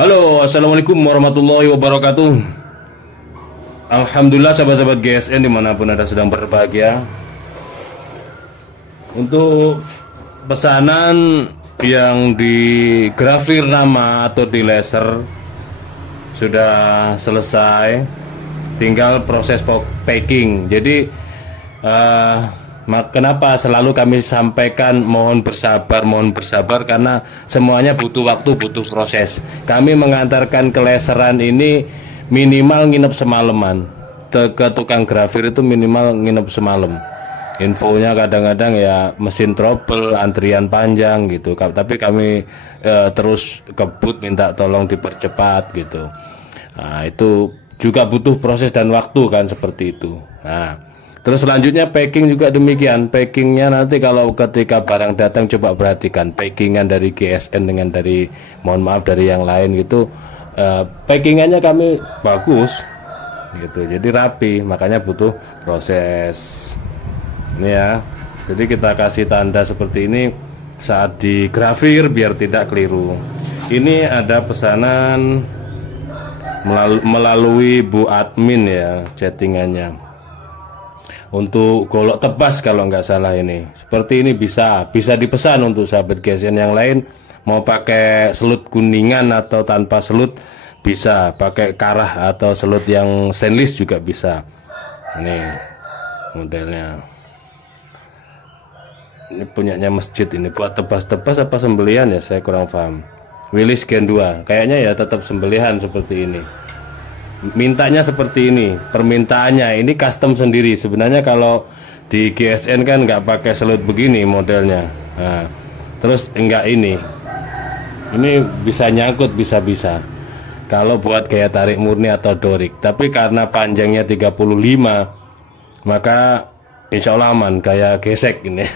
Halo, assalamualaikum warahmatullahi wabarakatuh. Alhamdulillah sahabat-sahabat GSN dimanapun Anda sedang berbahagia. Untuk pesanan yang di grafir nama atau di laser sudah selesai, tinggal proses packing. Jadi kenapa selalu kami sampaikan mohon bersabar karena semuanya butuh waktu, butuh proses. Kami mengantarkan ke laseran ini minimal nginep semalaman. Ke tukang grafir itu minimal nginep semalam. Infonya kadang-kadang ya mesin trouble, antrian panjang gitu. Tapi kami terus kebut minta tolong dipercepat gitu. Nah, itu juga butuh proses dan waktu kan seperti itu. Nah, terus selanjutnya packing juga demikian. Packingnya nanti kalau ketika barang datang coba perhatikan packingan dari GSN dengan dari mohon maaf dari yang lain gitu. Packingannya kami bagus gitu, jadi rapi, makanya butuh proses. Ini ya, jadi kita kasih tanda seperti ini saat di grafir biar tidak keliru. Ini ada pesanan melalui Bu Admin ya, chattingannya untuk golok tebas kalau nggak salah. Ini seperti ini bisa dipesan untuk sahabat GSN yang lain, mau pakai selut kuningan atau tanpa selut bisa, pakai karah atau selut yang stainless juga bisa. Ini modelnya, ini punyanya masjid. Ini buat tebas-tebas apa sembelihan ya, saya kurang paham. Willis Gen 2 kayaknya ya tetap sembelihan seperti ini. Mintanya seperti ini, permintaannya ini custom sendiri. Sebenarnya kalau di GSN kan nggak pakai selut begini modelnya. Nah, terus enggak ini bisa nyangkut, bisa kalau buat kayak tarik murni atau dorik. Tapi karena panjangnya 35 maka insya Allah aman, kayak gesek ini.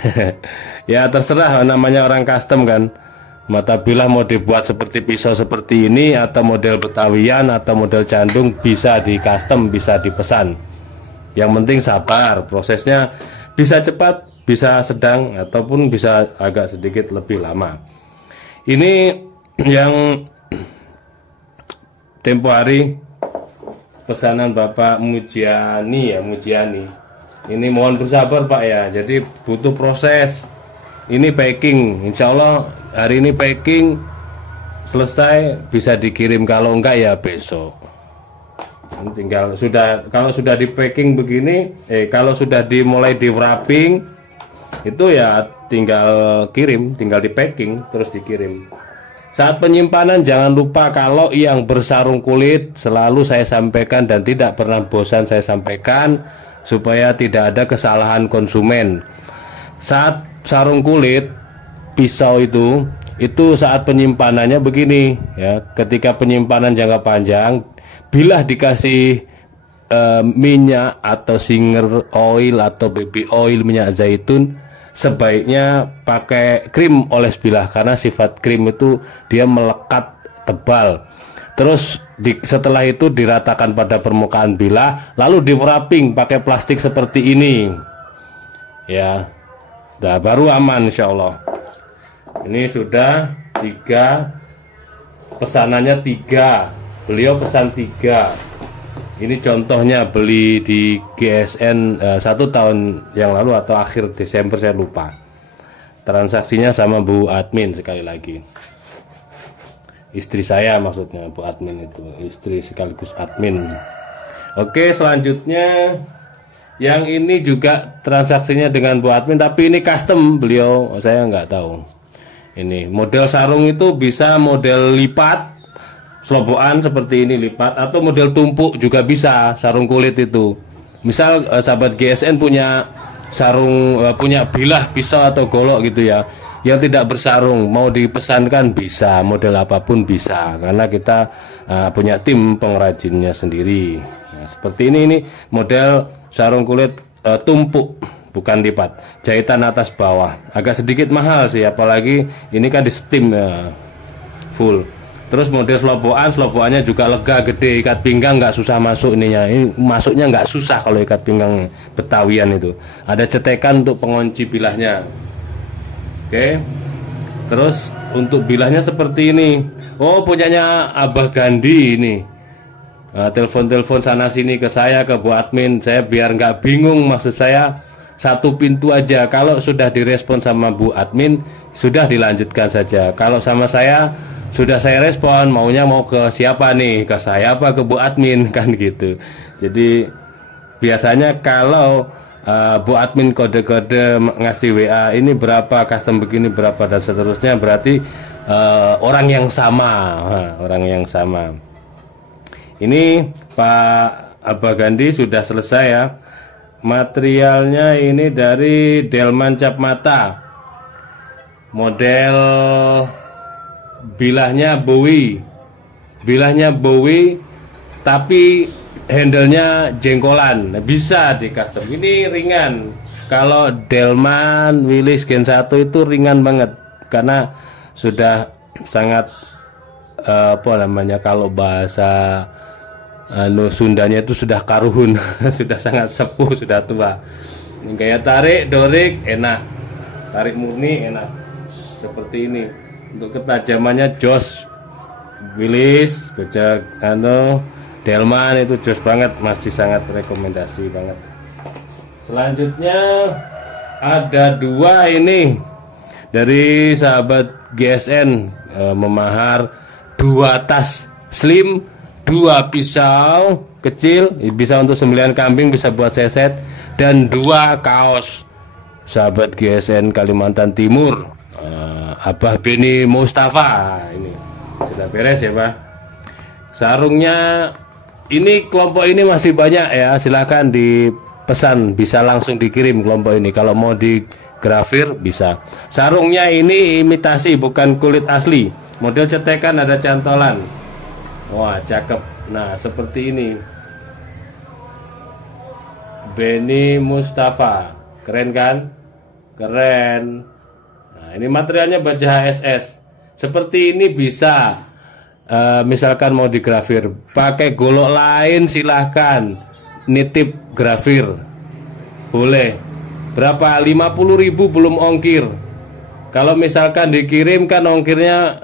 Ya terserah, namanya orang custom kan. Mata bilah mau dibuat seperti pisau seperti ini atau model Betawian atau model Candung, bisa di custom, bisa dipesan. Yang penting sabar, prosesnya bisa cepat, bisa sedang, ataupun bisa agak sedikit lebih lama. Ini yang tempo hari pesanan Bapak Mujiani ya, Mujiani. Ini mohon bersabar Pak ya, jadi butuh proses. Ini packing, insya Allah hari ini packing selesai, bisa dikirim. Kalau enggak ya besok. Tinggal kalau sudah di packing begini, kalau sudah dimulai di wrapping itu ya tinggal kirim, tinggal di packing terus dikirim. Saat penyimpanan jangan lupa, kalau yang bersarung kulit selalu saya sampaikan dan tidak pernah bosan saya sampaikan supaya tidak ada kesalahan konsumen. Saat sarung kulit pisau itu saat penyimpanannya begini ya, ketika penyimpanan jangka panjang, bila dikasih minyak atau singer oil atau baby oil, minyak zaitun, sebaiknya pakai krim oles bilah karena sifat krim itu dia melekat tebal. Terus setelah itu diratakan pada permukaan bilah, lalu di wrapping pakai plastik seperti ini ya. Nah, baru aman insya Allah. Ini sudah 3, pesanannya 3, beliau pesan 3. Ini contohnya beli di GSN 1 tahun yang lalu atau akhir Desember, saya lupa. Transaksinya sama Bu Admin, sekali lagi istri saya, maksudnya Bu Admin itu istri sekaligus admin. Oke, selanjutnya yang ini juga transaksinya dengan Bu Admin, tapi ini custom beliau, saya nggak tahu. Ini model sarung itu bisa model lipat, selobokan seperti ini lipat, atau model tumpuk juga bisa sarung kulit itu. Misal sahabat GSN punya sarung, punya bilah pisau atau golok gitu ya, yang tidak bersarung, mau dipesankan bisa, model apapun bisa, karena kita punya tim pengrajinnya sendiri. Nah, seperti ini model sarung kulit tumpuk, bukan lipat, jahitan atas bawah. Agak sedikit mahal sih, apalagi ini kan di steam full. Terus model selobokannya juga lega, gede, ikat pinggang nggak susah masuk ininya. Ini masuknya nggak susah kalau ikat pinggang Betawian itu. Ada cetekan untuk pengunci bilahnya. Oke. Terus untuk bilahnya seperti ini. Oh, punyanya Abah Gandhi ini. Telepon-telepon sana sini ke saya, ke Bu Admin, saya biar nggak bingung. Maksud saya satu pintu aja. Kalau sudah direspon sama Bu Admin, sudah dilanjutkan saja. Kalau sama saya sudah saya respon, maunya mau ke siapa nih, ke saya apa ke Bu Admin kan gitu. Jadi biasanya kalau Bu Admin kode-kode ngasih WA ini berapa, custom begini berapa dan seterusnya, berarti orang yang sama, orang yang sama. Ini Pak Abah Gandhi sudah selesai ya. Materialnya ini dari Delman Cap Mata. Model bilahnya Bowie. Bilahnya Bowie tapi handlenya jengkolan. Bisa di custom. Ini ringan. Kalau Delman Willys Gen 1 itu ringan banget karena sudah sangat apa namanya, kalau bahasa Sundanya itu sudah karuhun. Sudah sangat sepuh, sudah tua. Ini kayak tarik dorik enak, tarik murni enak seperti ini. Untuk ketajamannya jos. Willys bejak Delman itu jos banget, masih sangat rekomendasi banget. Selanjutnya ada dua ini dari sahabat GSN, memahar dua tas slim, dua pisau kecil, bisa untuk sembelihan kambing, bisa buat seset, dan dua kaos sahabat GSN Kalimantan Timur, Abah Beni Mustafa. Ini sudah beres ya Pak. Sarungnya ini, kelompok ini masih banyak ya, silahkan dipesan, bisa langsung dikirim kelompok ini. Kalau mau di grafir bisa. Sarungnya ini imitasi, bukan kulit asli, model cetekan, ada cantolan. Wah cakep. Nah seperti ini, Beni Mustafa, keren kan? Keren. Nah ini materialnya baja HSS. Seperti ini bisa, misalkan mau digrafir pakai golok lain silahkan, nitip grafir boleh. Berapa? 50.000 belum ongkir. Kalau misalkan dikirim kan ongkirnya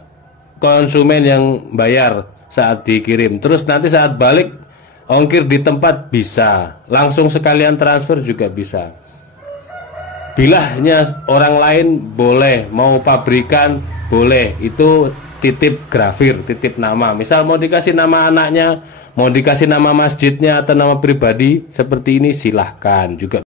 konsumen yang bayar saat dikirim, terus nanti saat balik ongkir di tempat bisa, langsung sekalian transfer juga bisa. Bilahnya orang lain boleh, mau pabrikan boleh, itu titip grafir, titip nama. Misal mau dikasih nama anaknya, mau dikasih nama masjidnya atau nama pribadi seperti ini silahkan juga.